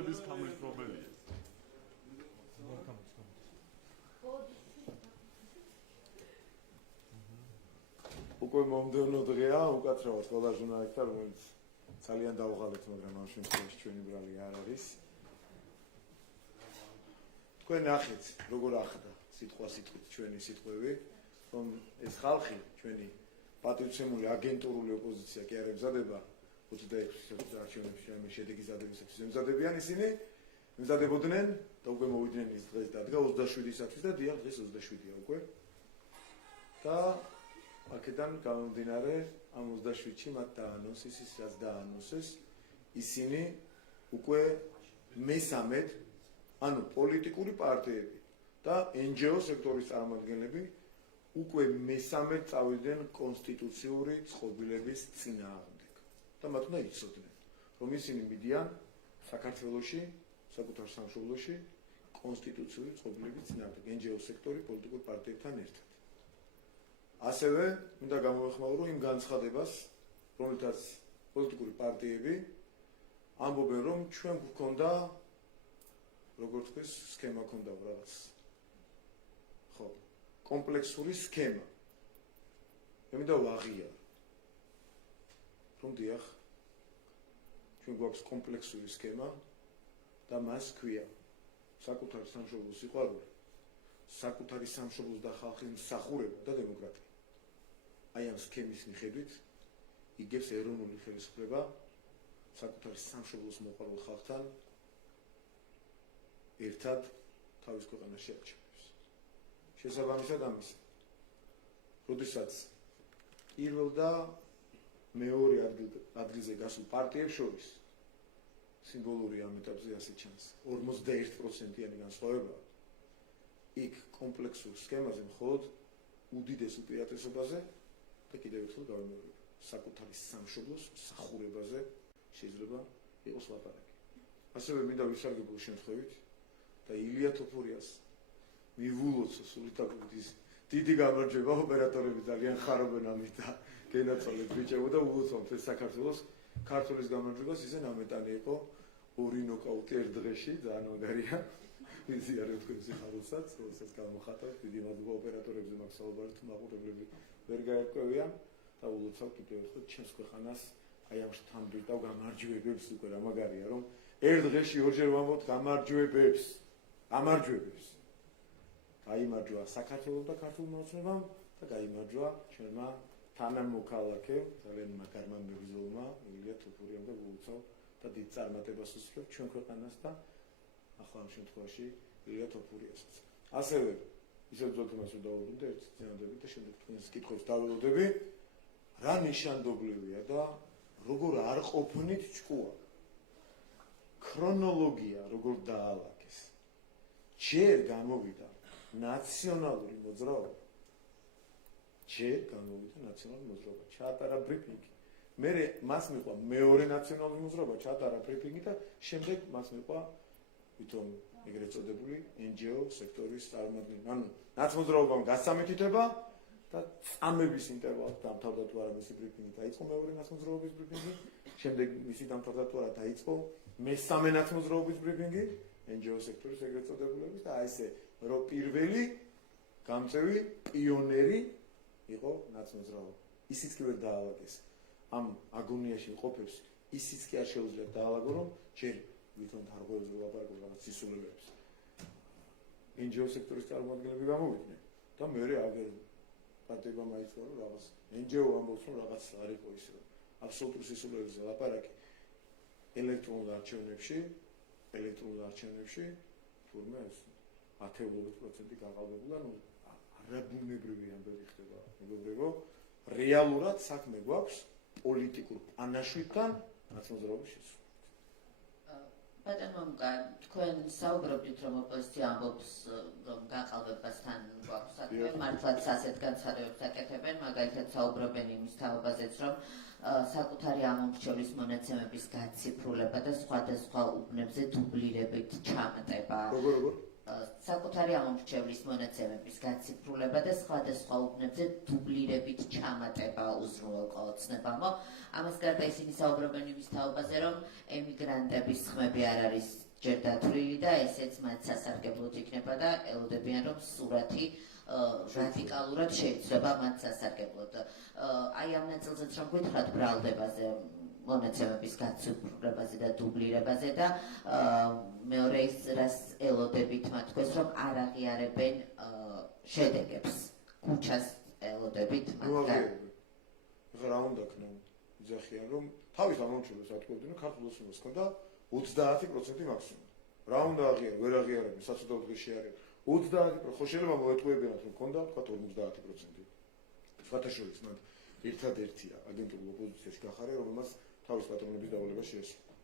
საშუალების გამრავლია. უკვე მომდევნო დღეა, უკაცრავად ყველა ჟურნალისტთან, რომელიც ძალიან დაუღალეთ, მაგრამ ამ შემთხვევაში ჩვენი ბრალი არ არის. თქვენ ნახეთ, როგორ ახდა სიტყვასიტყვით ჩვენი სიტყვები, რომ ეს ხალხი, ჩვენი პატივცემული აგენტურული ოპოზიცია კი არ ემზადება 26 არჩევნებში ამ შედეგის დადებისათვის ემზადებიან ისინი, ემზადებოდნენ და უკვე მოვიდნენ ის დღეს დადგა 27-ისათვის და დიახ დღეს 27-ია უკვე. და აქედან გამომდინარე ამ 27-ში მათ დაანონსეს ის რაც დაანონსეს, ისინი უკვე მესამედ, ანუ პოლიტიკური პარტიები და NGO სექტორის წარმომადგენლები უკვე მესამედ წავიდნენ კონსტიტუციური წყობილების წინააღმდეგ. და მათ უნდა იცოდნენ, რომ ისინი მიდიან საქართველოში, საკუთარ სამშობლოში კონსტიტუციური წყობილების წინააღმდეგ, NGO სექტორი პოლიტიკურ პარტიებთან ერთად. ასევე უნდა გამოვეხმაურო იმ განცხადებას, რომელთაც პოლიტიკური პარტიები ამბობენ, რომ ჩვენ გვქონდა როგორც თქვის სქემა ქონდა რაღაც. ხო, კომპლექსური სქემა. მე მინდა ვაღიარო. რომ დიახ, ჩვენ გვაქვს კომპლექსური სქემა და მას ქვია საკუთარი სამშობლოს სიყვარული, საკუთარი სამშობლოს და ხალხის მსახურება და დემოკრატია. აი ამ სქემის მიხედვით იგებს ეროვნული ხელისუფლება საკუთარი სამშობლოს მოყვარულ ხალხთან ერთად თავის ქვეყანას შეაჩერებს. შესაბამისად ამისა, როდესაც პირველ და მეორე ადგილზე გასულ პარტიებს შორის სიმბოლური ამ ეტაპზე ასე ჩანს 51%-იანი განსხვავება, იქ კომპლექსურ სქემაზე მხოლოდ უდიდეს უპირატესობაზე და კიდევ ერთხელ გავიმეორებ, საკუთარი სამშობლოს მსახურებაზე შეიძლება იყოს ლაპარაკი. ასევე მინდა ვისარგებლო შემთხვევით და ილია თოფურიას მივულოცო სულითაგვით ის დიდი გამარჯვება, ოპერატორები ძალიან ხარობენ ამით და გენაცვალეთ ბიჭებო და ულოცავთ ეს საქართველოს ქართულის გამარჯვებას, ისე ნამეტანი იყო 2 ნოკაუტი ერთ დღეში, ძალიან მაგარია. ვიზიარებ თქვენს ხალხსაც, როდესაც გამოხატავთ, დიდი მადლობა ოპერატორებზე მაგ საუბარით, მაყურებლები ვერ გაერკვევიან და ულოცავ კიდევ ერთხელ ჩემს ქვეყანას აი ამ შთამბირთავ გამარჯვებებს უკვე რა მაგარია, რომ ერთ დღეში ორჯერ ვამბობთ გამარჯვებებს. გაიმარჯვა საქართველოს და ქართულმა ოცნებამ და გაიმარჯვა ჩვენმა თანამოქალაქემ, ძალიან მაგარმა მებრძოლმა ილია თოფურიამ და ულოცავ და დიდ წარმატებას უსწრებ ჩვენ ქვეყანას და ახლა ამ შემთხვევაში ილია თოფურიასაც. ასევე ისევ ძოთმას ვდაუბრუნდე ერთ წინადებით და შემდეგ თქვენს კითხვებს დაველოდები, რა ნიშანდობლივია და როგორ არ ყოფნით ჭკუა. ქრონოლოგია როგორ დაალაგეს. ჯერ გამოვიდა ნაციონალური მოძრაობა. ჩაატარა ბრიფინგი. მე მას მიყვა მეორე ნაციონალური მოძრაობა, ჩაატარა ბრიფინგი და შემდეგ მას მიყვა ვითომ ეგრეთ წოდებული NGO სექტორის წარმომადგენელი. ანუ ნაცმოძრაობამ გასამეთითება და წამების ინტერვალით დამთავრდა თუ არა მისი ბრიფინგი, დაიწყო მეორე ნაცმოძრაობის ბრიფინგი, შემდეგ მისი დამთავრდა თუ არა დაიწყო მესამე ნაცმოძრაობის ბრიფინგი NGO სექტორის ეგრეთ წოდებულების და აი ესე რომ პირველი გამწევი პიონერი იყო ნაცმოძრაობა. ისიც კი ვერ დაალაგეს. ამ აგონიაში ყოფებს ისიც კი არ შეუძლია დაალაგო, რომ ჯერ ვითომ თარღოებზე ვლაპარაკობ რაღაც სისულელებს. NGO სექტორის წარმომადგენლები გამოვიდნენ და მეორე აგერ პარტიებმა აიწყო რომ რაღაც NGO ამბობს რომ რაღაც არ იყო ისე რომ აბსოლუტურ სისულელებზე ლაპარაკი ელექტრონულ არჩევნებში თურმე ეს 10% გაყალბებულა, ნუ არაბუნებრივი ამბები ხდება, მეგობრებო, რეალურად საქმე გვაქვს პოლიტიკურ პანაშვიდან ნაცმოძრაობის შესრულებით. ბატონო, თქვენ საუბრობთ, რომ ოპოზიცია ამბობს, რომ გაყალბებასთან გვაქვს საქმე, მართლაც ასეთ განცხადებებს აკეთებენ, მაგალითად საუბრობენ იმის თაობაზეც, რომ საკუთარი ამომრჩევლის მონაცემების გაციფრულება და სხვადასხვა უბნებზე დუბლირებით ჩამატება. როგორ? საკუთარი ამომრჩევლის მონაცემების გაციფრულება და სხვადასხვა უბნებზე დუბლირებით ჩამატება უზრუნველყო ოცნებამო. ამას გარდა ისინი საუბრობენ იმის თაობაზე, რომ ემიგრანტების ხმები არ არის ჯერ დათვლილი და ესეც მათ სასარგებლოდ იქნება და ელოდებიან რომ სურათი რადიკალურად შეიცვლება მათ სასარგებლოდ. აი ამ ნაწილზეც რომ გითხრათ ბრალდებაზე, მონაცემების გაცვლილებაზე და დუბლირებაზე და მეორე ის რას ელოდებით მათ თქვეს რომ არ აღიარებენ შედეგებს ქუჩას ელოდებით მაგან რა უნდა ქნან იძახიან რომ თავის ამომრჩევლებს ატყუებდნენ ქართულ ოცნებას ჰქონდა 30% მაქსიმუმ რა უნდა აღიარო ვერ აღიარებენ საცოდავ დღეში არის 30% ხო შეიძლება მოეთყუებინათ რომ ჰქონდა თქვა 50% სხვათაშორის მათ ერთადერთია აგენტური ოპოზიციაში გახარე რომელმაც თავის პატრონების დავალება შეესრულა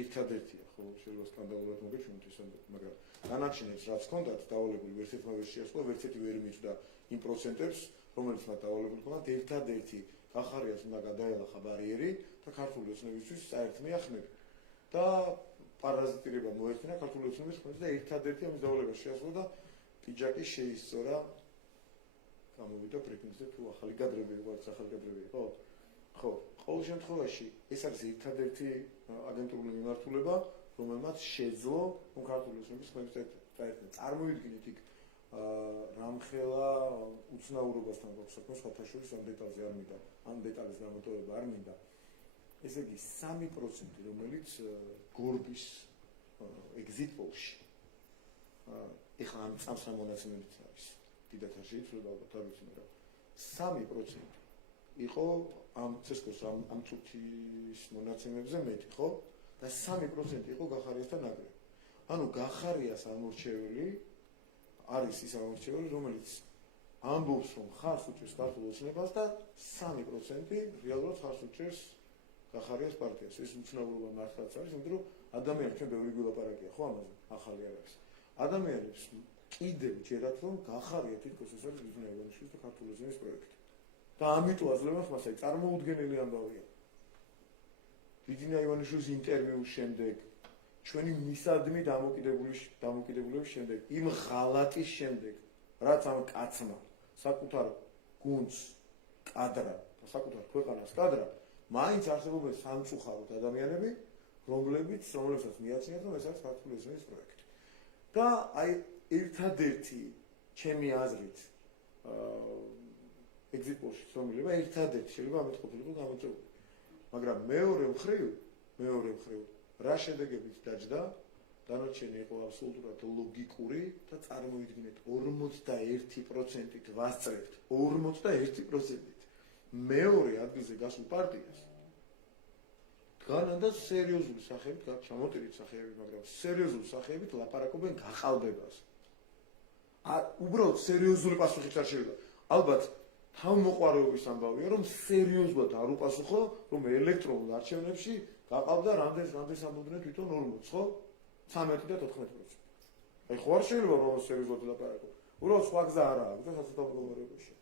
ერთადერთია ხო შეიძლება სკანდალურად მოგეჩვენოთ ეს მაგრამ განაჩენებს რაც ჰქონდათ დავალებული ვერც ერთმა ვერ შეესრულა ვერც ერთი ვერ მიწვდა იმ პროცენტებს რომელიც მათ დავალებული ჰქონდათ ერთადერთი გახარიას უნდა გადაელახა ბარიერი და ქართული ოცნებისთვის საერთმეა ხმები და პარაზიტირება მოეხდინა ქართული ოცნების ხმებს და ერთადერთი ამის დავალება შეასრულა და პიჯაკი შეისწორა გამოვიდა ბრიფინგზე თუ ახალი კადრები ვართ ახალი კადრები ხო ხო ყოველ შემთხვევაში ეს არის ერთადერთი აგენტურული მიმართულება რომელმაც შეძლო ქართული ოცნების ხმებს დაერთმევინა წარმოვიდგინეთ იქ რამხელა უცნაურობასთან გვაქვს საქმე სხვათაშორის ამ დეტალზე არ მინდა ამ დეტალის გამოტოვება არ მინდა ესე იგი 3% რომელიც გორბის exit poll-ში ეხლა ამ წამსა მონაცემებით არის დიდათ არ შეიძლება ალბათ არ ვიცი მაგრამ 3% იყო ამ ცესკოს ამ წუთის მონაცემებზე მეტი ხო და 3% იყო გახარიასთან ნაკლები ანუ გახარიას ამორჩეველი არის ის ამორჩეველი რომელიც ამბობს რომ ხარს უჭერს ქართულ ოცნებას და 3% რეალურად ხარს უჭერს გახარიას პარტიას ეს უცნაურობა მართლაც არის იმიტომ რომ ადამიანებს ჩვენ ბევრი გულაპარაკია ხო ამაზე ახალი არ არის ადამიანებს კიდევ ჯერათ რომ გახარია თითქოს ეს არის ბიზნეს ევროპაში და ქართული ოცნების პროექტი და ამიტომ აძლევს მას აი წარმოუდგენელი ამბავია ბიძინა ივანიშვილის ინტერვიუს შემდეგ ჩვენი მისადმი დამოკიდებულების შემდეგ იმ ღალატის შემდეგ რაც ამ კაცმა საკუთარ გუნდს კადრა და საკუთარ ქვეყანას კადრა მაინც არსებობენ სამწუხაროდ ადამიანები რომლებსაც მიაცნიათ რომ ეს არის ქართული ოცნების პროექტი და აი ერთადერთი ჩემი აზრით exit poll-ში ცნობილება ერთადერთი შეიძლება ამით ყოფილიყო გამოწვეული მაგრამ მეორე მხრივ რა შედეგებით დაჯდა დანარჩენი იყო აბსოლუტურად ლოგიკური და წარმოვიდგინეთ 41%-ით ვასწრებთ 41%-ით მეორე ადგილზე გასულ პარტიას განანდა სერიოზული სახეებით ჩამოტირით სახეები მაგრამ სერიოზული სახეებით ლაპარაკობენ გაყალბებას უბრალოდ სერიოზული პასუხით არ შეიძლება ალბათ თავმოყვარეობის ამბავია რომ სერიოზულად არ უპასუხო რომ ელექტრონულ არჩევნებში გაყავდა რამდენს ამბობდნენ თვითონ 40 ხო 13 და 14% აი ხო არ შეიძლება რომ სერიოზულად ლაპარაკო უბრალოდ სხვა გზა არ აქვს და სასწაულო მდგომარეობაში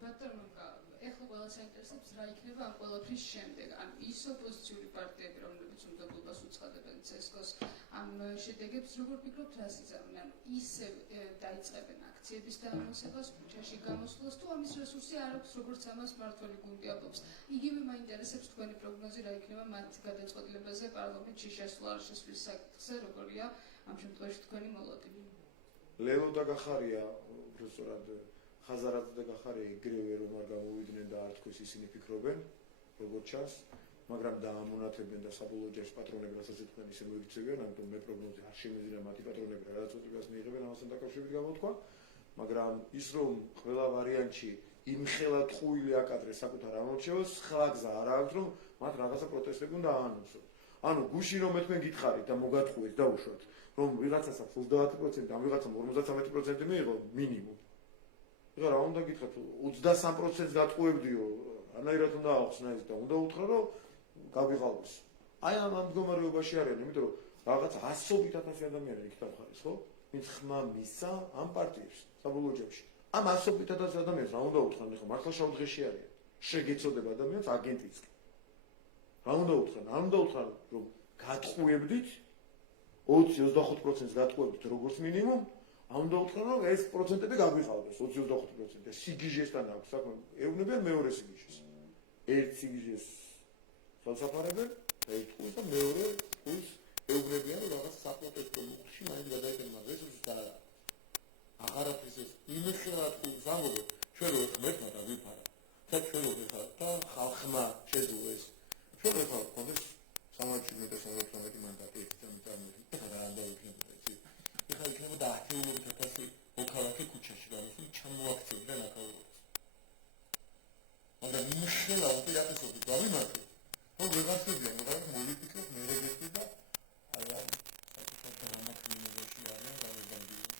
ბატონო ეხლა ყველას აინტერესებს რა იქნება ამ ყველაფრის შემდეგ ან ის ოპოზიციური პარტიები რომლებიც უნდობლობას უცხადებენ ცესკოს ამ შედეგებს როგორ ფიქრობთ რას იწამენ ანუ ისევ დაიწყებენ აქციების დაანონსებას ქუჩაში გამოსვლას თუ ამის რესურსი არ აქვს როგორც ამას მართველი გუნდი ამბობს იგივე მაინტერესებს თქვენი პროგნოზი რა იქნება მათ გადაწყვეტილებაზე პარლამენტში შესვლა არ შესვლის საკითხზე როგორია ამ შემთხვევაში თქვენი მოლოდინი ლელო და გახარია უბრალოდ ხაზარაძე და გახარია იგივე რომ არ გამოვიდნენ და არ თქვის ისინი ფიქრობენ როგორც ჩანს მაგრამ დაამონათებენ და საბოლოო ჯერში პატრონები რასაც თქვენ ისე მოიქცევიან ამიტომ მე პროგნოზი არ შემიძლია მათი პატრონები რა წოდებას მიიღებენ ამასთან დაკავშირებით გამოთქვა მაგრამ ის რომ ყველა ვარიანტში იმხელა ტყუილი აკადრეს საკუთარ ამორჩეველს სხვა გზა არ აქვს რომ მათ რაღაცა პროტესტები უნდა აანონსონ ანუ გუშინ რომ თქვენ გითხარით და მოგატყუეთ დაუშვათ რომ ვიღაცას აქვს 30% ამ ვიღაცამ 53% მიიღო მინიმუმ ეხლა რა უნდა გითხრათ 23%-ს გატყუებდიო ანაირად უნდა ახსნა ეს და უნდა უთხრა რომ გავიღალოს აი ამ მდგომარეობაში არიან იმიტომ რომ რაღაც 100,000 ადამიანი იქ დავხარეს ხო ვინც ხმა მისა ამ პარტიებს საბოლოო ჯამში ამ 100,000 ადამიანს რა უნდა უთხრან ეხლა მართლა შავ დღეში არიან შეგეწოდება ადამიანს აგენტიც რა უნდა უთხრან არ უნდა უთხრან რომ გატყუებდით 20-25%-ს გატყუებდით როგორც მინიმუმ არ უნდა უთხრან რომ ეს პროცენტები გაგვიყავდეს 20-25% სიგიჟესთან აქვს საქმე ეუბნებიან მეორე სიგიჟეს ერთ სიგიჟეს სასაფარებენ ერთ კულს და მეორე კულს ეუბნებიან რომ რაღაც დავიქნებოდა იცი ეხლა იქნებოდა 10,000 მოქალაქე ქუჩაში გამოსულ ჩამოაქცევდნენ აქაურობას მაგრამ მნიშვნელოვანი უპირატესობით დავიმართეთ რომ ვეღარსებია მაგრამ მოვიფიქროთ მე რეგესტრი და აი საკუთარ რამატინებაში არიან გამოდამდილი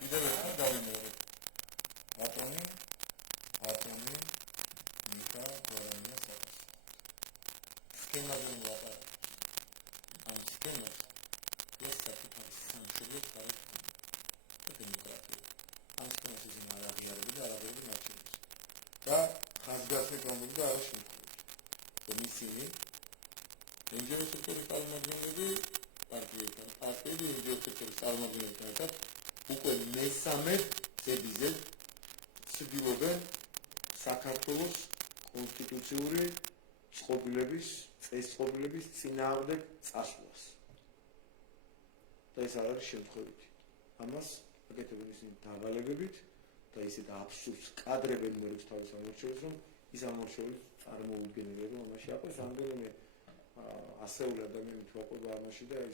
კიდევ ერთხელ დავიმეორებ ბატონი ნიკა გორანია საკას სქემაზე მოვაპარაკე ამ სქემას ეს საკუთარი სამშობლო თავის დემოკრატია ამ სქემას ისინი არ აღიარებენ და არ აღიარებენ არჩევნებს და ხაზგასმით ამბობდა არა შემთხვევით რომ ისინი NGO სექტორის წარმომადგენლები პარტიებთან პარტიები NGO სექტორის წარმომადგენლებთან ერთად უკვე მესამე ზედიზედ ცდილობენ საქართველოს კონსტიტუციური წყობილების წესწყობილების წინააღმდეგ წასვლას და ეს არ არის შემთხვევითი ამას აკეთებენ ისინი დავალებებით და ისეთ აბსურდს კადრებენ მერეც თავის ამორჩევებს რომ ის ამორჩეველი წარმოუდგენელი რომ ამაში აყვეს რამდენიმე ასეული ადამიანი თვაყობა ამაში და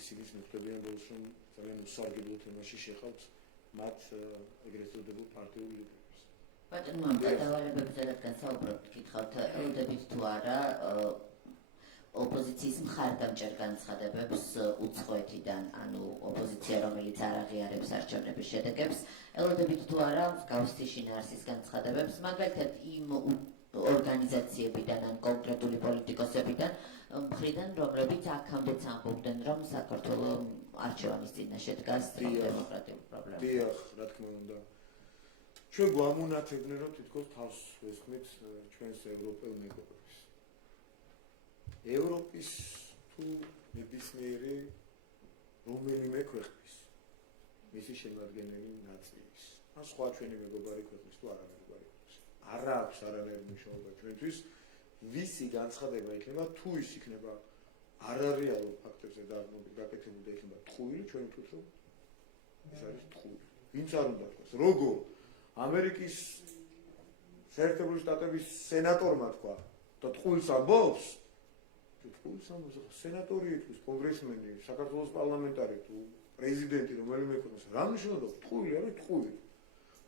ისინი მიხვდებიან ბოლოს რომ ძალიან უსარგებლო თემაში შეხავთ მათ ეგრეთ წოდებულ პარტიულ ლიდერებს. ბატონო, ამ დავალებებზე რადგან საუბრობთ, გითხავთ, ელოდებით თუ არა ოპოზიციის მხარდამჭერ განცხადებებს უცხოეთიდან, ანუ ოპოზიცია, რომელიც არ აღიარებს არჩევნების შედეგებს, ელოდებით თუ არა მსგავსი შინაარსის განცხადებებს, მაგალითად იმ ორგანიზაციებიდან ან კონკრეტული პოლიტიკოსებიდან მხრიდან, რომლებიც აქამდეც ამბობდნენ, რომ საქართველოს არჩევანის წინაშე დგას დემოკრატიული პრობლემა. დიახ, რა თქმა უნდა. ჩვენ გვამონათებდნენ, რომ თითქოს თავს ვესხმით ჩვენს ევროპელ მეგობრებს. ევროპის თუ ნებისმიერი რომელიმე ქვეყნის მისი შემადგენელი ნაწილის ან სხვა ჩვენი მეგობარი ქვეყნის თუ არა მეგობარი ქვეყნის არა აქვს არანაირი მნიშვნელობა ჩვენთვის ვისი განცხადება იქნება თუ ის იქნება არარეალურ ფაქტებზე გაკეთებული და იქნება ტყუილი ჩვენ ვთქვით რომ ეს არის ტყუილი ვინც არ უნდა თქვას როგორ ამერიკის შეერთებული შტატების სენატორმა თქვა და ტყუილს ამბობს სენატორი ითქვის კონგრესმენი საქართველოს პარლამენტარი თუ პრეზიდენტი რომელიმე ქვეყნის რა მნიშვნელობა ტყუილი არის ტყუილი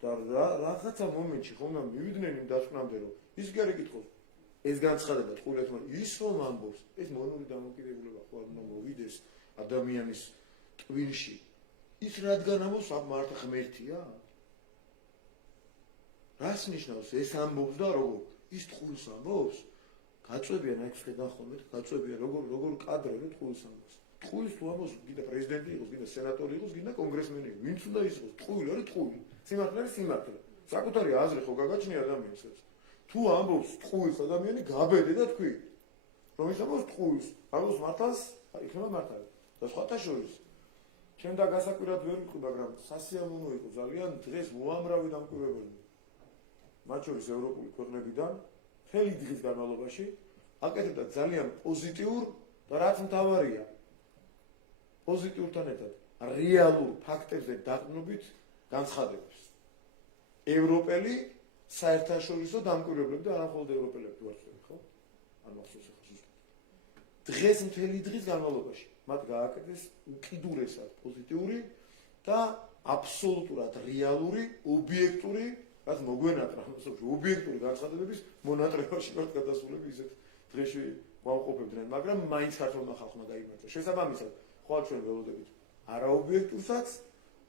და რაღაცა მომენტში ხომ მივიდნენ იმ დასკვნამდე რომ ის კი არ იკითხოს ეს განცხადება ტყუილებს მაგრამ ის რომ ამბობს ეს მონური დამოკიდებულება ხო არ უნდა მოვიდეს ადამიანის ტვინში ის რადგან ამბობს ამ მარტო ღმერთია რას ნიშნავს ეს ამბობს და როგორ ის ტყუილს ამბობს გაწვევიან აი ხედავ ხოლმე გაწვევიან როგორ კადრები ტყუილს ამბობს ტყუილს თუ ამბობს გინდა პრეზიდენტი იყოს გინდა სენატორი იყოს გინდა კონგრესმენი იყოს ვინც უნდა ის იყოს ტყუილი არის ტყუილი სიმართლე არის სიმართლე საკუთარი აზრი ხო გაგაჩნია ადამიანს თუ ამბობს ტყუილს ადამიანი გაბედე და თქვი რომ ის ამბობს ტყუილს ამბობს მართალს იქნება მართალი და სხვათა შორის ჩემ და გასაკვირად ვერ ვიყო მაგრამ სასიამოვნო იყო ძალიან დღეს უამრავი დამკვირვებელი მათ შორის ევროპული ქვეყნებიდან მთელი დღის განმავლობაში აკეთებდა ძალიან პოზიტიურ და რაც მთავარია პოზიტიურთან ერთად რეალურ ფაქტებზე დაყრდნობით განცხადებებს ევროპელი საერთაშორისო დამკვირვებლები და არა მხოლოდ ევროპელები ვარცხები ხო? არ მახსოვს ახლა ზუსტად. დღეს მთელი დღის განმავლობაში მათ გააკეთეს უკიდურესად პოზიტიური და აბსოლუტურად რეალური, ობიექტური, რაც მოგვენატრა, ობიექტური განცხადებების მონატრებაში ვართ გადასულები ისეთ დღეში ვამყოფებდნენ, მაგრამ მაინც ქართულმა ხალხმა გაიმარჯვა. შესაბამისად, ხვალ ჩვენ ველოდებით არაობიექტურსაც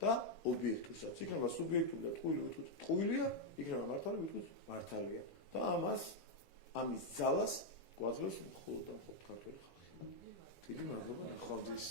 და ობიექტურსაც. იქნება სუბიექტური და ტყუილი ვთქვით, ტყუილია, იქნება მართალი ვთქვით, მართალია. და ამის ძალას გვაძლევს მხოლოდ და მხოლოდ ქართული ხალხი. დიდი მადლობა, ხვამდის.